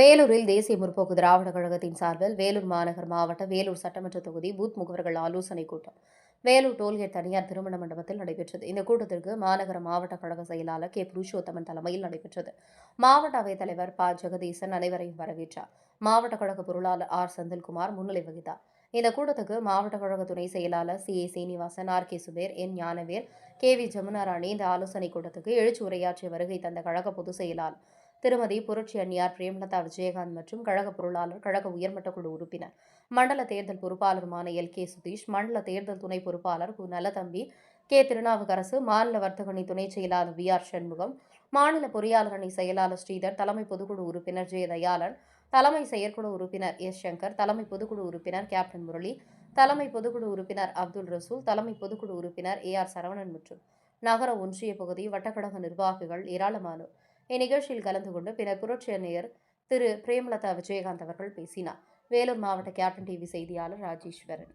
வேலூரில் தேசிய முற்போக்கு திராவிட கழகத்தின் சார்பில் வேலூர் மாநகர் மாவட்ட வேலூர் சட்டமன்ற தொகுதி பூத் முகவர்கள் ஆலோசனைக் கூட்டம். வேலூர் டோல்கேட் தனியார் திருமண மண்டபத்தில் நடைபெற்றது. இந்த கூட்டத்திற்கு மாநகர மாவட்ட கழக செயலாளர் கே. புருஷோத்தமன் தலைமையில் நடைபெற்றது. மாவட்ட அவைத் தலைவர் ப. ஜெகதீசன் அனைவரையும் வரவேற்றார். மாவட்ட கழக பொருளாளர் ஆர். செந்தில்குமார் முன்னிலை வகித்தார். இந்த கூட்டத்துக்கு மாவட்ட கழக துணை செயலாளர் C. A. Srinivasan R. K. Suber N. Gnanavel K. V. Jamunarani இந்த ஆலோசனைக் கூட்டத்துக்கு எழுச்சி உரையாற்றி வருகை தந்த கழக பொதுச் செயலாளர் திருமதி புரட்சி அன்னியார் பிரேமலதா விஜயகாந்த் மற்றும் கழக பொருளாளர் கழக உயர்மட்ட குழு உறுப்பினர் மண்டல தேர்தல் பொறுப்பாளருமான எல். கே. சுதீஷ் மண்டல தேர்தல் துணை பொறுப்பாளர் கு. நல்லதம்பி கே. திருநாவுக்கரசு மாநில வர்த்தகணி துணை செயலாளர் வி. ஆர். சண்முகம் மாநில பொறியாளர் அணி செயலாளர் ஸ்ரீதர் தலைமை பொதுக்குழு உறுப்பினர் ஜெய தயாளன் தலைமை செயற்குழு உறுப்பினர் எஸ். சங்கர் தலைமை பொதுக்குழு உறுப்பினர் கேப்டன் முரளி தலைமை பொதுக்குழு உறுப்பினர் அப்துல் ரசூல் தலைமை பொதுக்குழு உறுப்பினர் ஏ. ஆர். சரவணன் மற்றும் நகர ஒன்றிய பகுதி வட்டக்கழக நிர்வாகிகள் ஏராளமானோர். இந்நிகழ்ச்சியில் கலந்து கொண்டு பின்னர் புரட்சியர் திரு பிரேமலதா விஜயகாந்த் அவர்கள் பேசினார். வேலூர் மாவட்ட கேப்டன் டிவி செய்தியாளர் ராஜேஸ்வரன்.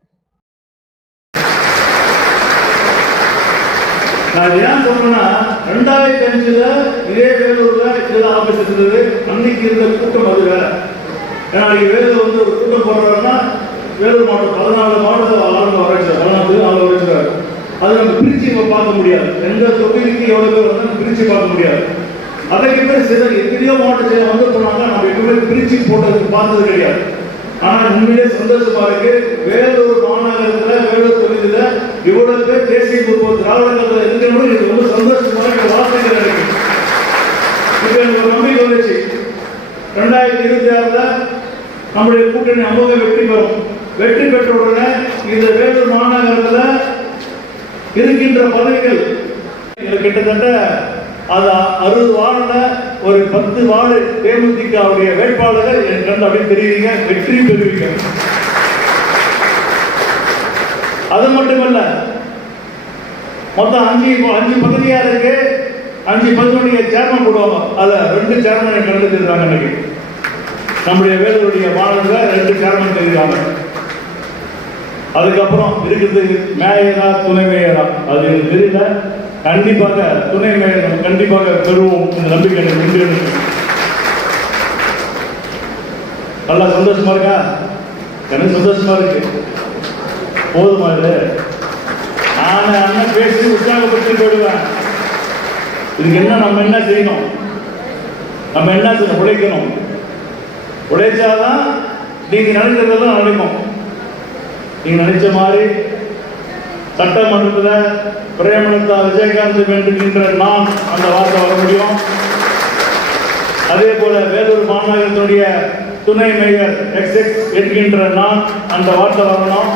நான் ஏன் சொல்றேன்னா ரெண்டாயிரத்தி அஞ்சுல இதே வேலூர்ல இதுதான் ஆபீஸ் இருந்தது அன்னைக்கு இருந்த கூட்டம் அது வேற ஏன்னா வேலூர் வந்து ஒரு கூட்டம் போடுறாருன்னா வேலூர் மாவட்டம் பதினாலு மாவட்டத்தில் ஆளுங்க வரைச்சார் பதினாலு ஆளு வரைச்சார் அது நம்ம பிரிச்சு இப்ப பார்க்க முடியாது. எந்த தொகுதிக்கு எவ்வளவு பேர் வந்து பிரிச்சு பார்க்க முடியாது. அதற்கு பேர் சில எத்தனையோ மாவட்டத்தில் வந்து போனாங்க. நம்ம எப்பவுமே பிரிச்சு போட்டதுக்கு பார்த்தது கிடையாது. ஆனால் உண்மையிலே சந்தோஷமா இருக்கு. வேலூர் மாநகரத்தில் வேலூர் தொகுதியில் இவ்வளவு பேர் தேசிய முற்போக்கு திராவிட கழகத்துல இருக்கணும் இது ரொம்ப சந்தோஷமான வார்த்தைகள் இருக்கு. இப்போ எனக்கு ஒரு நம்பிக்கை வந்துச்சு. ரெண்டாயிரத்தி இருபத்தி ஆறுல நம்முடைய கூட்டணி அமோக வெற்றி பெறும். வெற்றி பெற்ற உடனே இந்த வேலூர் மாநகரத்தில் இருக்கின்ற பதவிகள் கிட்டத்தட்ட அது அறுபது வார்டில் ஒரு பத்து வார்டு தேமுதிகவுடைய வேட்பாளர்கள். எனக்கு வந்து அப்படியே தெரியுங்க வெற்றி பெறுவீங்க. அது மட்டுமல்ல மொத்தம் அஞ்சு அஞ்சு பகுதியா இருக்கு அஞ்சு பகுதியுடைய சேர்மன் போடுவாங்க. அதுல ரெண்டு சேர்மன் கண்டு தெரியுறாங்க இன்னைக்கு நம்முடைய வேலூருடைய மாநிலத்துல ரெண்டு சேர்மன் தெரியுறாங்க. அதுக்கப்புறம் இருக்கிறது மேயரா துணை மேயரா அது எனக்கு தெரியல. கண்டிப்பாக துணை மேயர் நம்ம கண்டிப்பாக பெறுவோம் இந்த நம்பிக்கை எனக்கு உண்டு நல்லா சந்தோஷமா இருக்கா? எனக்கு சந்தோஷமா இருக்கு. போதுமா இது? நான் அண்ணன் பேசி உற்சாகப்படுத்தி போயிடுவேன். இதுக்கு என்ன நம்ம என்ன செய்யணும்? நம்ம என்ன செய்யணும் உழைக்கணும்? உழைச்சாதான் நீங்க நினைக்கிறதெல்லாம் நடக்கும். நீங்க நினைச்ச மாதிரி சட்டமன்றத்தில் பிரேமலதா விஜயகாந்த் வேண்டுகின்ற நான் அந்த வார்த்தை வர முடியும். அதே போல வேலூர் மாநகரத்துடைய துணை மேயர் எக்ஸ் எக்ஸ் என்கின்ற நான் அந்த வார்த்தை வரணும்.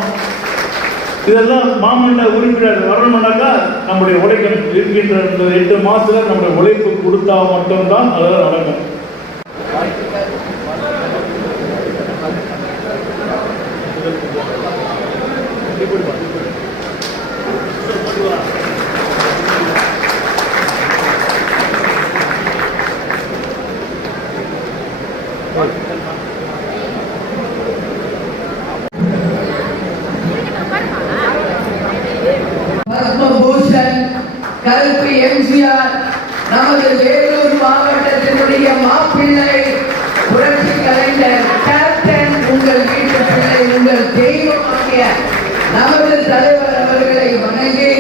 இதெல்லாம் மாமல்ல உறுப்பினர் வரணும்னாக்கா நம்முடைய உழைக்கணும் இருக்கின்ற எட்டு மாசத்துல நம்முடைய உழைப்பு கொடுத்தா மட்டும்தான் அதெல்லாம் நடக்கும். கருப்பு எம்ஜிஆர் நமது வேலூர் மாவட்டத்தினுடைய மாப்பிள்ளை புரட்சி கலைஞர் கேப்டன் உங்கள் வீட்டு பிள்ளை உங்கள் தெய்வமாகிய நமது தலைவர் அவர்களை வணங்கி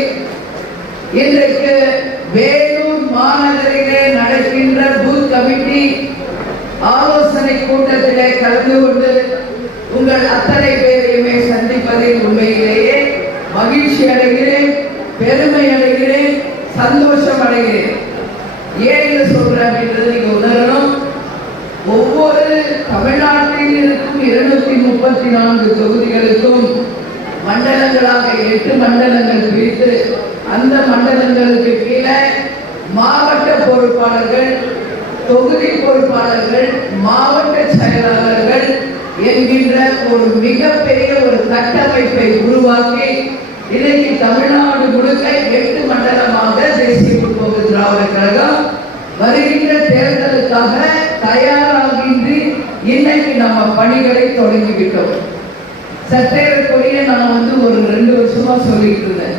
இந்த வேலூர் மாநகரிலே நடக்கின்ற பூத் கமிட்டி ஆலோசனை கூட்டத்திலே கலந்து கொண்டு உங்கள் அத்தனை பேரையுமே சந்திப்பதில் உண்மையிலேயே மகிழ்ச்சி அடைகிறேன் பெருமை அடைகிறேன் சந்தோஷம் அடைகிறேன் ஏன் இதை சொல்றேன் அப்படின்றது நீங்க உணரணும் ஒவ்வொரு தமிழ்நாட்டில் இருக்கும் இருநூத்தி முப்பத்தி நான்கு தொகுதிகளுக்கும் மண்டலங்களாக எட்டு மண்டலங்கள் பிரித்து அந்த மண்டலங்களுக்கு கீழே மாவட்ட பொறுப்பாளர்கள் தொகுதி பொறுப்பாளர்கள் மாவட்ட செயலாளர்கள் என்கின்ற ஒரு மிகப்பெரிய ஒரு கட்டமைப்பை உருவாக்கி இன்னைக்கு தமிழ்நாடு முழுக்க எட்டு மண்டலமாக தேசிய முற்போக்கு திராவிட கழகம் வருகின்ற தேர்தலுக்காக தயாராகின்றி இன்னைக்கு நம்ம பணிகளை தொடங்கிவிட்டோம் சற்றேறக்குரிய நான் வந்து ஒரு ரெண்டு வருஷமா சொல்லிட்டு இருந்தேன்.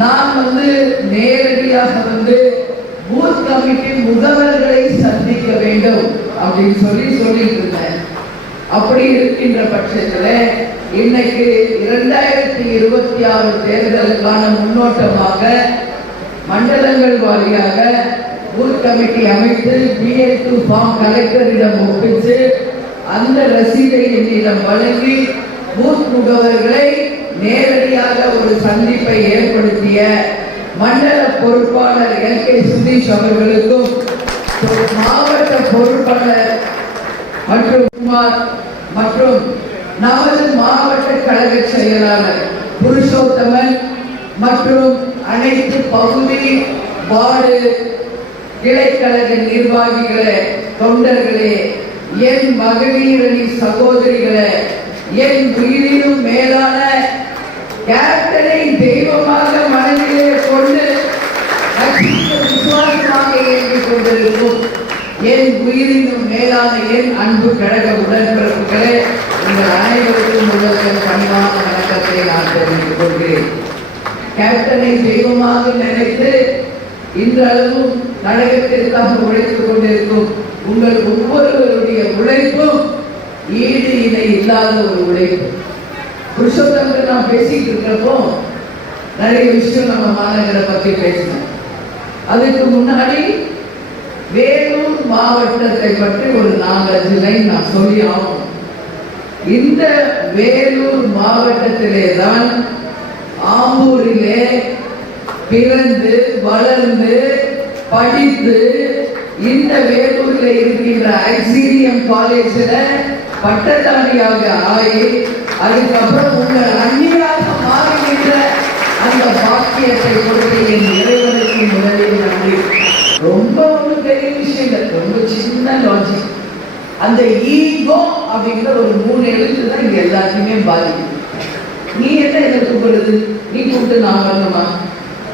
நான் வந்து நேரடியாக வந்து பூத் கமிட்டி முகவர்களை சந்திக்க வேண்டும் அப்படின்னு சொல்லி சொல்லிட்டு இருந்தேன். அப்படி இருக்கின்ற பட்சத்துல இன்னைக்கு இரண்டாயிரத்தி இருபத்தி ஆறு தேர்தலுக்கான முன்னோட்டமாக மண்டலங்கள் வாரியாக பூத் கமிட்டி அமைத்து பிஏ டூ ஃபார்ம் கலெக்டரிடம் ஒப்பிச்சு அந்த ரசீதை என்னிடம் வழங்கி பூத் முகவர்களை நேரடியாக ஒரு சந்திப்பை ஏற்படுத்திய மண்டல பொறுப்பாளர் எல் கே சுதீஷ் அவர்களுக்கும் மாவட்ட பொறுப்பாளர் மற்றும் குமார் மற்றும் நமது மாவட்ட கழக செயலாளர் புருஷோத்தமன் மற்றும் அனைத்து பகுதி வார்டு கிளைக்கழக நிர்வாகிகளே தொண்டர்களே என் மகளிரணி சகோதரிகளே என் உயிரினும் மேலான கேப்டனை தெய்வமாக மனதிலே கொண்டு விசுவாசமாக இயங்கிக் கொண்டிருக்கும் என் உயிரினும் மேலான என் அன்பு கழக உடன்பிறப்புகளே உங்கள் அனைவருக்கும் முதல்வர் பணிவான வணக்கத்தை நான் தெரிவித்துக் கொள்கிறேன். கேப்டனை தெய்வமாக நினைத்து இன்றளவும் கழகத்திற்காக உழைத்துக் கொண்டிருக்கும் உங்கள் ஒவ்வொருவருடைய உழைப்பும் ஈடு இணை இல்லாத ஒரு உழைப்பு. புருஷோத்தமன் நான் பேசிட்டு இருக்கிறப்போ நிறைய விஷயம் நம்ம மாநகரை பற்றி பேசினோம். அதுக்கு முன்னாடி வேலூர் மாவட்டத்தை பற்றி ஒரு நாலஞ்சு லைன் நான் சொல்லி ஆகும் இந்த வேலூர் மாவட்டத்திலே தான் ஆம்பூரிலே பிறந்து வளர்ந்து படித்து இந்த வேலூரில் இருக்கின்ற ஐசிடிஎம் காலேஜில் பட்டதாரியாக ஆகி அதுக்கப்புறம் உங்கள் நன்மையாக மாறுகின்ற அந்த பாக்கியத்தை கொடுத்து என் இறைவனுக்கு முதலில் நன்றி. ரொம்ப ஒன்றும் பெரிய விஷயம் இல்லை. ரொம்ப சின்ன லாஜிக் அந்த ஈகோ அப்படிங்கிற ஒரு மூணு எழுத்து தான் இங்கே எல்லாத்தையுமே பாதிக்கும் நீ என்ன என்ன கூப்பிடுறது நீ கூப்பிட்டு நான் வரணுமா?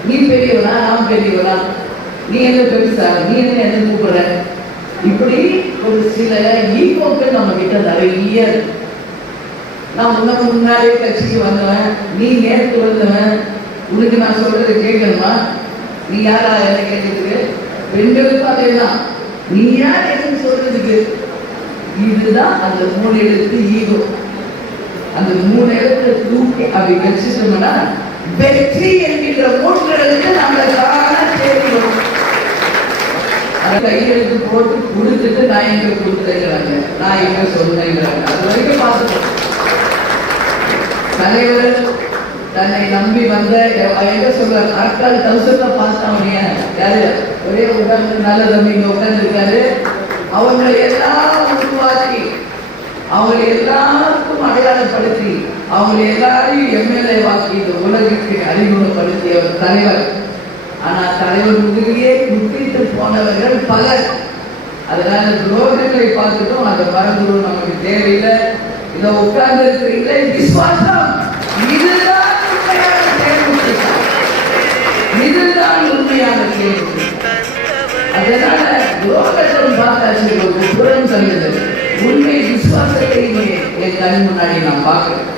நீ பெரியவனா? நான் பெரியவனா? நீ என்ன பெருசா? நீ என்ன என்ன கூப்பிடுற இப்படி ஒரு சில ஈகோக்கள் நம்ம கிட்ட நிறைய இருக்கு. நான் உனக்கு முன்னாலே கட்சிக்கு வந்தவன். நீ நேருக்கு வந்தவன். உனக்கு நான் சொல்றது கேட்கணுமா? நீ யாரா என்ன கேட்டதுக்கு? பெண்களுக்கும் அதே தான் நீ யார் என்ன சொல்றதுக்கு? இதுதான் அந்த மூணு எழுத்து ஈகோ. அந்த மூணு எழுத்தை தூக்கி அப்படி வச்சுட்டோம்னா வெற்றி என்கின்ற மூன்று எழுத்து நம்ம தான தேடி கையெழுத்து போட்டு கொடுத்துட்டு நான் எங்க கொடுத்துருக்கிறாங்க. நான் எங்க சொல்ல அது வரைக்கும் பார்த்துட்டோம் தலைவர் தன்னை நம்பி வந்த அவ எங்க சொல்றாரு? நாட்கள் தௌசண்ட்ல பார்த்தாவணிய யாரு? ஒரே உட்கார்ந்து நல்ல தம்பி இங்க உட்கார்ந்து இருக்காரு அவங்களை எல்லாம் உருவாக்கி அவங்களை எல்லாருக்கும் அடையாளப்படுத்தி அவங்களை எல்லாரையும் எம்எல்ஏ வாக்கி இந்த உலகிற்கு அறிமுகப்படுத்திய ஒரு தலைவர். ஆனா தலைவர் முதுகிலே குத்திட்டு போனவர்கள் பலர். அதனால துரோகங்களை பார்த்துட்டும் அந்த மறந்துடும் நமக்கு தேவையில்லை. இதை உட்கார்ந்து இருக்கிறீங்களே விசுவாசம். இதுதான் இதுதான் உண்மையான தேர்வு அதனால துரோகத்தை பார்த்தாச்சு ஒரு புறம் சொல்லுது உண்மை விசுவாசத்தை என் கண் முன்னாடி நான் பார்க்கிறேன்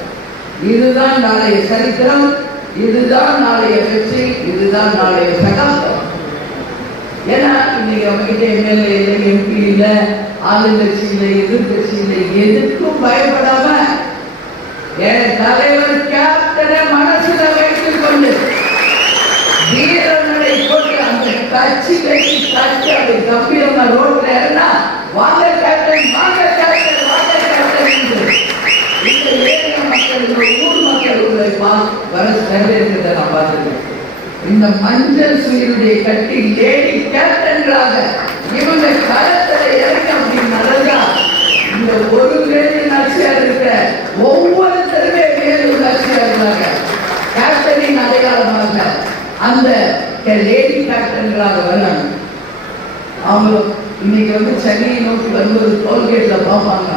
இதுதான் நாளைய சரித்திரம் இதுதான் நாளைய வெற்றி இதுதான் நாளைய சகாப்தம். ஏன்னா இன்னைக்கு அவங்ககிட்ட எம்எல்ஏ இல்லை எம்பி இல்லை ஆளுங்கட்சி இல்லை எதிர்கட்சி இல்லை எதுக்கும் பயப்படாம என் தலைவர் கேப்டனை மனசுல வைத்துக் கொண்டு வீரர்களை கொண்டு அந்த கட்சி கட்சி கட்சி அப்படி கம்பீரமா ரோட்ல இறந்தா வாங்க கேப்டன் வாங்க கேப்டன் வாங்க கேப்டன் இந்த ஏரிய மக்கள் இந்த ஊர் மக்கள் உங்களை பா வர நிறைவேற்றதை நான் பார்த்துருக்கேன். இந்த மஞ்சள் சுயருடைய கட்டி லேடி கேப்டன்களாக இவங்க களத்தில் இறங்க அப்படி நடந்தா இந்த ஒரு லேடி ஆட்சியார் இருக்கிற ஒவ்வொருத்தருமே வேலூர் ஆட்சியார் இருந்தாங்க கேப்டனின் அடையாளமாக அந்த லேடி கேப்டன்களாக வர்றாங்க அவங்க இன்னைக்கு வந்து சென்னையை நோக்கி வரும்போது டோல்கேட்ல பார்ப்பாங்க.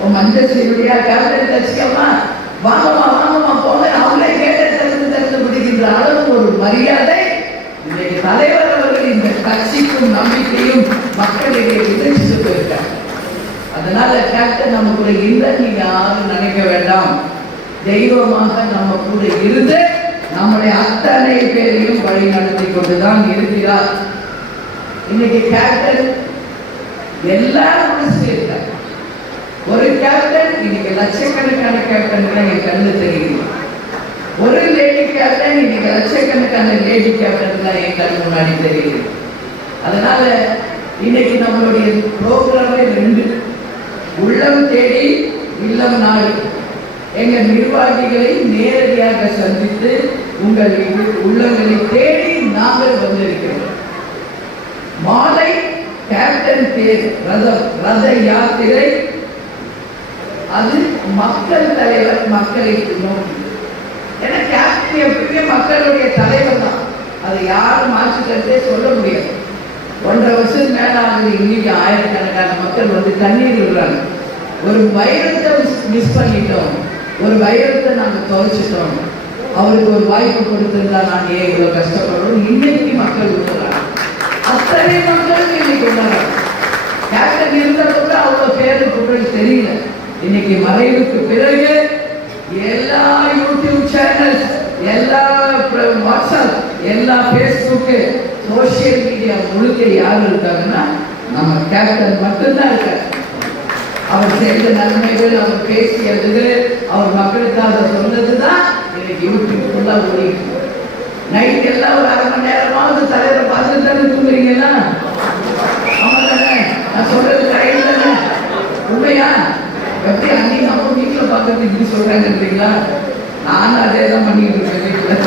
உன் மஞ்சள் சீருடையா? கேப்டன் வாங்கம்மா வாங்கம்மா போங்க. அவங்களே கேட்ட திறந்து திறந்து பிடிக்கின்ற அளவுக்கு ஒரு மரியாதை இன்னைக்கு தலைவர் அவர்கள் இந்த கட்சிக்கும் நம்பிக்கையும் மக்களிடையே விதைச்சு போயிருக்காங்க. அதனால கேப்டன் நம்ம கூட இல்லை. நீங்க யாரும் நினைக்க வேண்டாம். தெய்வமாக நம்ம கூட இருந்து நம்முடைய அத்தனை பேரையும் வழி நடத்தி கொண்டுதான் இருக்கிறார். இன்னைக்கு கேப்டன் எல்லாரும் முடிச்சுட்டு இருக்காங்க ஒரு கேப்டன் இன்னைக்கு லட்சக்கணக்கான கேப்டன் என் கண்ணு தெரியுது ஒரு லேடி கேப்டன் இன்னைக்கு லட்சக்கணக்கான லேடி கேப்டன் தான் என் கண் முன்னாடி தெரியுது. அதனால இன்னைக்கு நம்மளுடைய ப்ரோக்ராமே ரெண்டு உள்ளம் தேடி இல்லம் நாடு. எங்க நிர்வாகிகளை நேரடியாக சந்தித்து உங்கள் உள்ளங்களை தேடி நாங்கள் வந்திருக்கிறோம். மாலை கேப்டன் தேர் ரதம் ரத யாத்திரை. அது மக்கள் தலைவர் மக்களை நோக்கி. ஏன்னா கேப்டன் எப்பவுமே மக்களுடைய தலைவர் தான். அதை யாரும் மாற்றுக்கிறதே சொல்ல முடியாது. ஒன்றரை வருஷம் மேல ஆகுது இன்னைக்கு ஆயிரக்கணக்கான மக்கள் வந்து தண்ணீர் விடுறாங்க. ஒரு வைரத்தை மிஸ் பண்ணிட்டோம். ஒரு வைரத்தை நாங்க தொலைச்சிட்டோம். அவருக்கு ஒரு வாய்ப்பு கொடுத்திருந்தா நாங்க ஏன் இவ்வளவு கஷ்டப்படுறோம் இன்னைக்கு மக்கள் விடுறாங்க அத்தனை மக்களுக்கு இன்னைக்கு உணர்றாங்க கேப்டன் இருந்தா அவ்வளோ பேரு புகழ் தெரியல. இன்னைக்கு மறைவுக்கு பிறகு எல்லா யூடியூப் சேனல் எல்லா வாட்ஸ்அப் எல்லா ஃபேஸ்புக்கு சோஷியல் மீடியா முழுக்க யார் இருக்காங்கன்னா நம்ம கேப்டன் மட்டும்தான் இருக்கார். அவர் செய்த நன்மைகள் அவர் பேசியது அவர் மக்களுக்காக சொன்னது தான் எனக்கு யூடியூப் ஃபுல்லாக ஓடிட்டு நைட் எல்லாம் ஒரு அரை மணி நேரமாவது தலையில பார்த்துட்டு தானே தூங்குறீங்களா ஆமா தானே நான் சொல்றது கரெக்ட் தானே உண்மையா? எப்படி அன்னைக்கு நம்ம வீட்டில் பார்க்கறது இப்படி சொல்றாங்கன்றீங்களா நானும் அதே தான் பண்ணிட்டு இருக்கேன் வீட்டில்.